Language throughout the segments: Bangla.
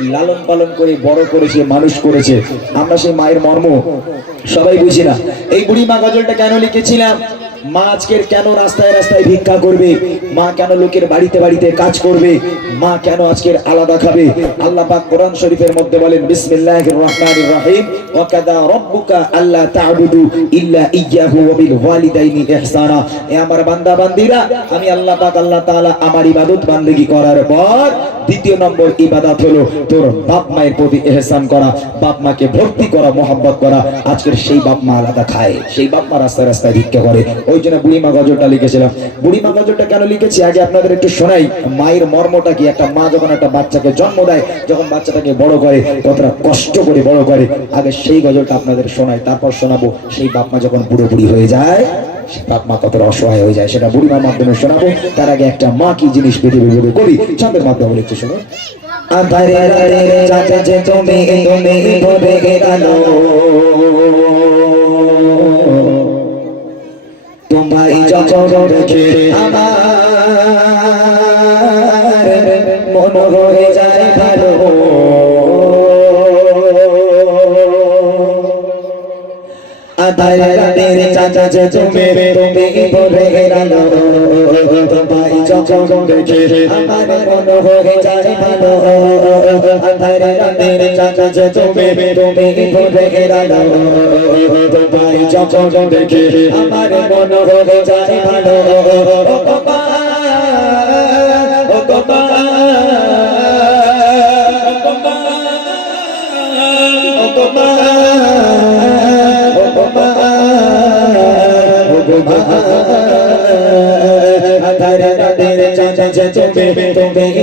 লালন পালন করে, বড় করেছে মানুষ করেছে। আমরা সেই মায়ের মর্ম সবাই বুঝি না। এই বুড়ি মা গজলটা কেন লিখেছিলাম? মা আজকের কেন রাস্তায় রাস্তায় ভিক্ষা করবে? মা কেন লোকের বাড়িতে বাড়িতে কাজ করবে? মা কেন আজকের আলাদা খাবে? আল্লাহ পাক কোরআন শরীফের মধ্যে বলেন, বিসমিল্লাহির রহমানির রহিম। ওয়া কাদা রাব্বুকা আল্লা তা'বুদু ইল্লা ইয়্যাহু ওয়া বিল ওয়ালিদাইনি ইহসানা। এ আমার বান্দা বান্দিরা আমি আল্লাহ পাক আল্লাহ তাআলা আমার ইবাদত বান্দেগী করার পর দ্বিতীয় নম্বর ইবাদত হলো তোর বাপ মায়ের প্রতি এহসান করা, বাপ মাকে ভক্তি করা, মোহাব্বত করা। আজকের সেই বাপ মা আলাদা খায়, সেই বাপ মা রাস্তায় রাস্তায় ভিক্ষা করে। ওই জন্য বুড়িমা গজলটা লিখেছিলাম। বুড়িমা গজলটা কেন লিখেছি? আগে আপনাদের একটু শোনাই। মায়ের মর্মটা কি? একটা মা যখন একটা বাচ্চাকে জন্ম দেয়, যখন বাচ্চাটাকে বড় করে, কতটা কষ্ট করে বড় করে, আগে সেই গজলটা আপনাদের শোনাই, তারপর শোনাবো। সেই বাপ মা যখন বুড়ো বুড়ি হয়ে যায় বাপ মা কতটা অসহায় হয়ে যায়, সেটা বুড়িমার মাধ্যমে শোনাবো। তার আগে একটা মা কি জিনিস পৃথিবী বুড়ো করি ছন্দের মাধ্যমে বলে একটু শোনো আধারে দেখে আমার মন যায়। আধারে রাতের চাচা যে তুমি তুমি ভরে গেলো। তোমায় যখন দেখে আমার মন হয়ে যায় ভালো। আধারে রাতের চাচা যে তুমি তুমি ভরে গেলো। তোমায় যখন দেখে আমার মন হয়ে ও বাবা ও বাবা তুমি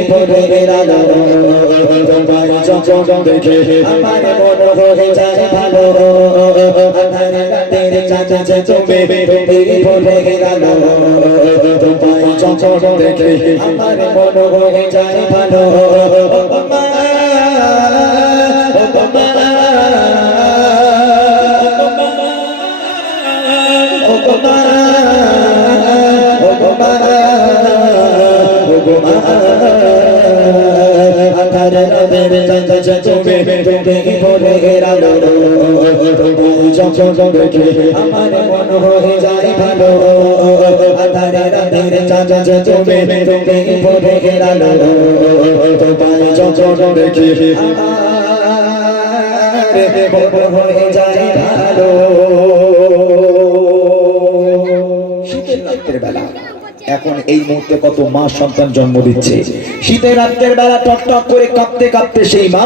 ভরে গেলো তোমায় যখন দেখে আমার মন হয়ে যায় ভালো চাচা যে তুমি তুমি ভরে গেলো দেখে আমার মন হয়ে যায় ভালো চাচা যে তুমি তুমি ভরে গেলো যখন দেখে আমার মন হয়ে যায় ভালো। আধারে রাতের চাচা যে তুমি তুমি ভরে গেলো তোমায় যখন দেখে আমার হয়ে যায় ভালো শীতের রাতের বেলা এখন এই মুহূর্তে কত মা সন্তান জন্ম দিচ্ছে। শীতের রাতের বেলা টক টক করে কাঁপতে কাঁপতে সেই মা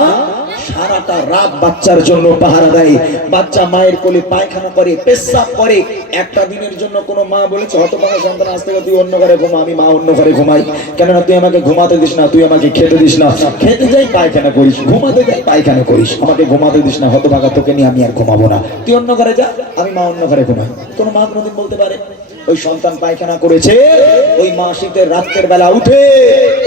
সারাটা রাত বাচ্চার জন্য পাহারা দেয়। বাচ্চা মায়ের কোলে পায়খানা করে, পেশাব করে। একটা দিনের জন্য কোনো মা বলেছে হতভাগা সন্তান থেকে তুই অন্য ঘরে ঘুমা, আমি মা অন্য ঘরে ঘুমাই। কেননা তুই আমাকে ঘুমাতে দিস না, তুই আমাকে খেতে দিস না। খেতে যাই পায়খানা করিস, ঘুমাতে যাই পায়খানা করিস। আমাকে ঘুমাতে দিস না, হতভাগা, তোকে নিয়ে আমি আর ঘুমাবো না। তুই অন্য ঘরে যা, আমি মা অন্য ঘরে ঘুমাই। কোনো মা কোনোদিন বলতে পারে? ওই সন্তান পায়খানা করেছে, ওই মা শীতের রাতের বেলা উঠে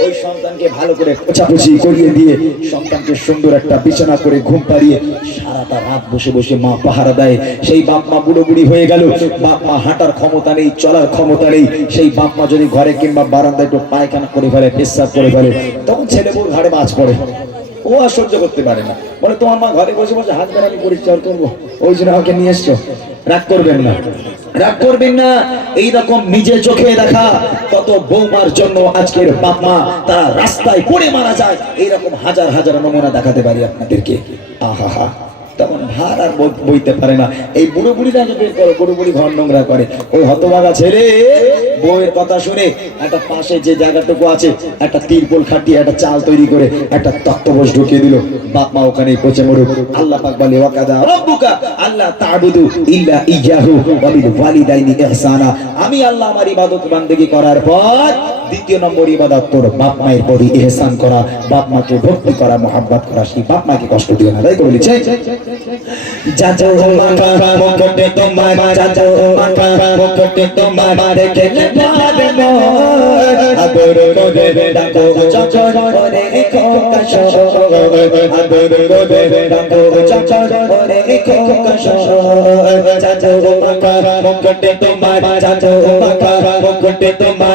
ওই সন্তানকে ভালো করে পোছাপুছি করিয়ে দিয়ে সন্তানকে সুন্দর একটা বিছানা করে ঘুম পাড়িয়ে সারাটা রাত বসে বসে মা পাহারা দেয়। সেই বাপ মা বুড়ো বুড়ি হয়ে গেল। বাপ মা হাঁটার ক্ষমতা নেই, চলার ক্ষমতা নেই। সেই বাপ মা যদি ঘরে কিংবা বারান্দায় একটু পায়খানা করে ফেলে, পেশাব করে ফেলে, তখন ছেলে বউ ঘাড়ে মাছ পড়ে। ও আর সহ্য করতে পারে না। বলে, তোমার মা ঘরে বসে বসে হাত বেড়ানি পরিষ্কার করব? ওই জন্য আমাকে নিয়ে এসছো। রাগ করবেন না। রাগ করবেন না। এই রকম নিজে চোখে দেখা কত বৌমার জন্য আজকের বাপ মা তারা রাস্তায় পড়ে মারা যায়। এইরকম হাজার হাজার নমুনা দেখাতে পারি আপনাদেরকে। আহা হা তখন ভার আর বইতে পারে না। এই বুড়ো বুড়িটাকে বের করো বুড়ো বুড়ি ঘর নোংরা করে, ওই হতভাগা ছেলে বউয়ের কথা শুনে একটা পাশে যে জায়গাটুকু আছে, একটা তিরপল খাটিয়ে একটা চাল তৈরি করে একটা তক্তবোস ঢুকিয়ে দিল। বাপ মা ওখানে পচে মরুক। আল্লাহ পাক বলে, ওয়াকাদা রব্বুকা আল্লাহ তা'বুদু ইল্লা ইয়্যাহু ওয়া বিল ওয়ালিদাইনি ইহসানা। আমি আল্লাহ আমার ইবাদত বান্দেগী করার পর দ্বিতীয় নম্বর ইবাদত তোর বাপ মায়ের প্রতি ইহসান করা, বাপ মাকে ভক্তি করা, মোহাব্বত করা, সেই বাপ মাকে কষ্ট দিও না, তাই বলেছে। তোমার তোমার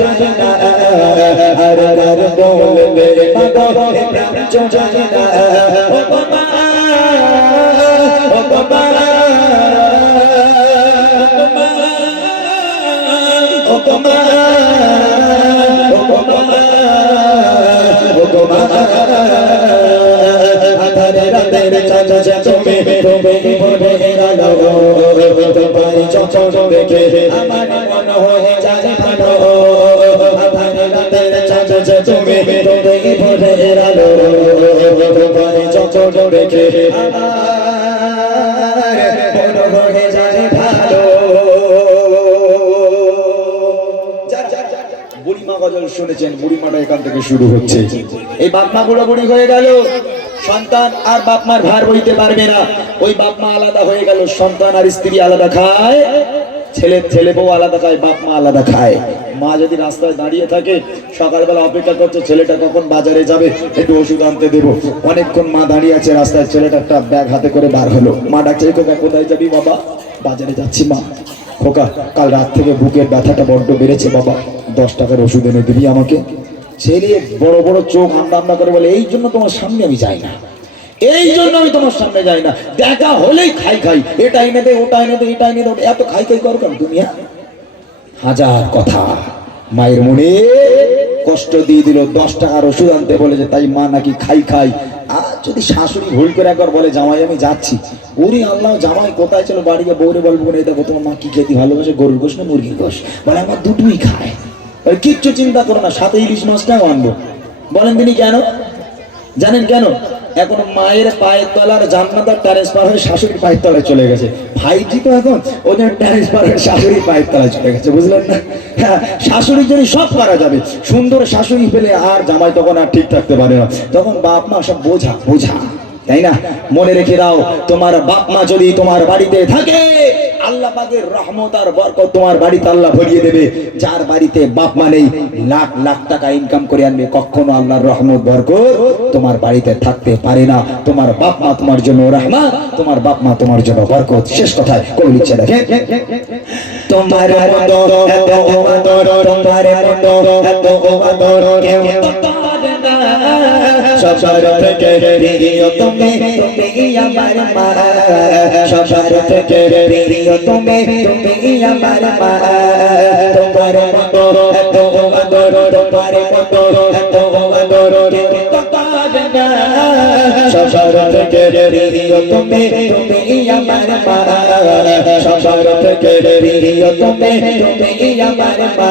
চোষে না আর আর বললে মাগো প্রাণ চোষে না চাচা বুড়িমা গজল শুনেছেন বুড়িমাটা এখান থেকে শুরু হচ্ছে। এই বাপমা বুড়ি হয়ে গেল। সন্তান আর বাপমার ভার বইতে পারবে না। ওই বাপমা আলাদা হয়ে গেল সন্তান আর স্ত্রী আলাদা খায়। ছেলে ছেলে বউ আলাদা খায়, বাপ মা আলাদা খায়। মা যদি রাস্তায় দাঁড়িয়ে থাকে, সকালবেলা অপেক্ষা করছে, ছেলেটা কখন বাজারে যাবে, একটু ওষুধ আনতে দেবো। অনেকক্ষণ মা দাঁড়িয়ে আছে রাস্তায়, ছেলেটা একটা ব্যাগ হাতে করে বার হলো। মা ডাকছে, "এই খোকা, কোথায় যাবি বাবা? বাজারে যাচ্ছি মা। খোকা, কাল রাত থেকে বুকের ব্যথাটা বড্ড বেড়েছে বাবা। দশ টাকার ওষুধ এনে দিবি আমাকে। ছেলে বড় বড় চোখ আন্না আন্না করে বলে, এই জন্য তোমার সামনে আমি যাই না। এই জন্য আমি তোমার সামনে যাই না। দেখা হলেই খাই খাই। এটা এনে দে ওটা এনে দে এটা এনে দে। এত খাই খাই করো কেন তুমি? হাজার কথা। মায়ের মনে কষ্ট দিয়ে দিল দশ টাকার ওষুধ আনতে বলে যে তাই মা নাকি খাই খাই। আর যদি শাশুড়ি ভুল করে একবার বলে জামাই আমি যাচ্ছি। ওরে আল্লাহ জামাই কোথায় চলো বাড়িতে বউরে বলব না দেখো তোমার মা কি খেতে ভালোবাসে? গরুর গোশ না মুরগির গোশ? বলে আমার দুটোই খায়। বলে, কিচ্ছু চিন্তা করো না সাথে ইলিশ মাছটাও আনব। বলেন তিনি কেন? জানেন কেন? এখন মায়ের পায়ের তলার জান্নাতার ট্যারেস পার হয়ে শাশুড়ির পায়ের তলায় চলে গেছে। ভাইজি তো এখন ওই জন্য ট্যারেস পার হয়ে শাশুড়ির পায়ের তলায় চলে গেছে, বুঝলেন না? হ্যাঁ শাশুড়ির জন্য সব পারা যাবে। সুন্দর শাশুড়ি পেলে আর জামাই তখন আর ঠিক থাকতে পারে না। তখন বাপ মা সব বোঝা বোঝা। তাই না? মনে রেখে দাও, তোমার বাপ মা যদি তোমার বাড়িতে থাকে, আল্লাহ পাকের রহমত আর বরকত তোমার বাড়িতে আল্লাহ ভরিয়ে দেবে। যার বাড়িতে বাপ মা নেই, লাখ লাখ টাকা ইনকাম করে আনবে, কখনো আল্লাহর রহমত, বরকত তোমার বাড়িতে থাকতে পারে না। তোমার বাপ মা তোমার জন্য রহমত, তোমার বাপ মা তোমার জন্য বরকত। শেষ কথায় কবি লিখছে দেখে। তোমার এত আদর তোমার সবার থেকে প্রিয় তুমি তুমি আমার মা। সবার থেকে প্রিয় তুমি তুমি আমার মা। তোমার মতো এত আদর তোমার মতো এত আদর সবার থেকে প্রিয় তুমি তুমি আমার মা। সবার থেকে প্রিয় তুমি তুমি আমার মা।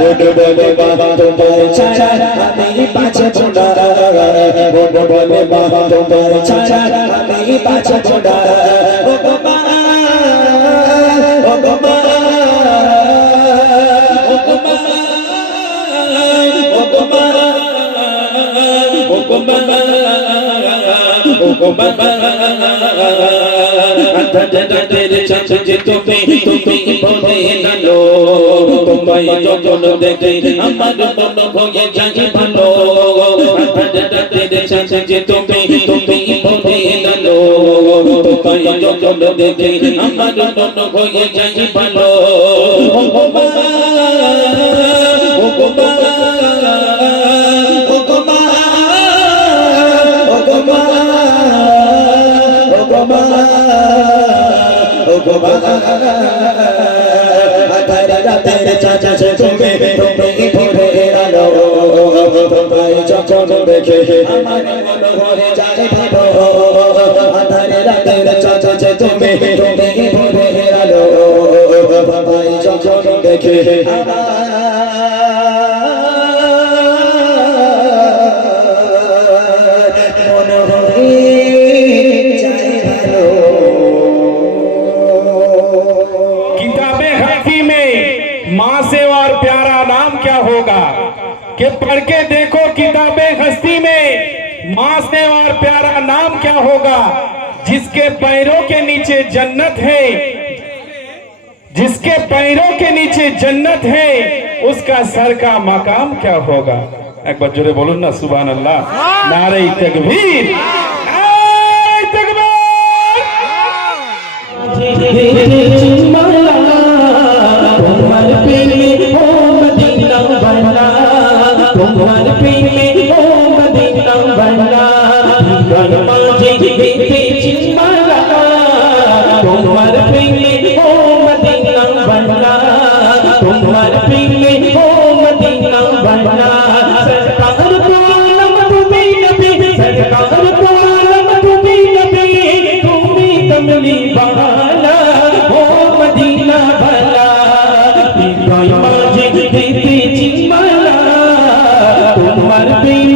বড় বড় বাবা তোমার ছাড়া আমি বাঁচব না বড় বড় বাবা তোমার ছাড়া আমি বাঁচব না ও বাবা ও বাবা ও বাবা ও বাবা ও বাবা ও বাবা আধারের চাচে তুমি তুমি বলে নালো তোমায় যখন দেখে আমার মন হয়ে যায় ভালো। চাচে তুমি তুমি বলে নালো তোমায় যখন দেখে আমার মন হয়ে যায় ভালো। ও বাবা ও বাবা ও বাবা ও দেখে আমার नीचे जन्नत है। जिसके पैरों के नीचे जन्नत है, उसका सर का मकाम क्या होगा? एक बार जुड़े बोलो ना सुबह अल्लाह नारे तकबीर। तुम्हारे তোমার প্রেমে ও মদিনা বালা তোমার প্রেমে ও মদিনা বালা। সরকার তোমার প্রেমে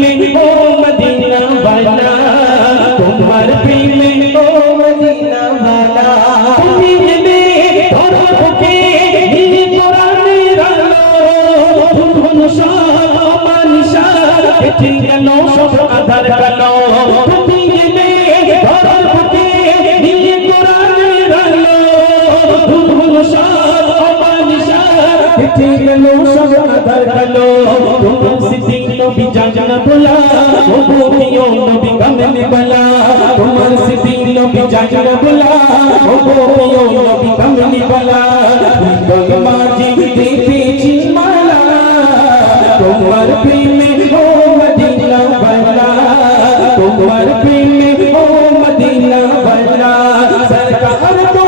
সব ধরো সব কালো। তোমার সিদ্দিক নবী জানা বলা ও গোপিও নবী কামেল বলা। তোমার সিদ্দিক নবী জানা বলা ও গোপিও নবী কামেল বলা। হৃদয় মাঝে দেখেছি মালা তোমার প্রেমে সরকার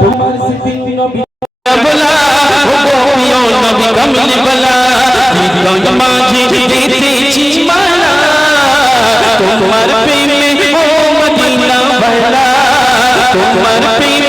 তোমার স্মৃতি নবী বলা ও নবী কামিল বলা তোমার প্রেমে ও মদিনা বলা তোমার প্রেমে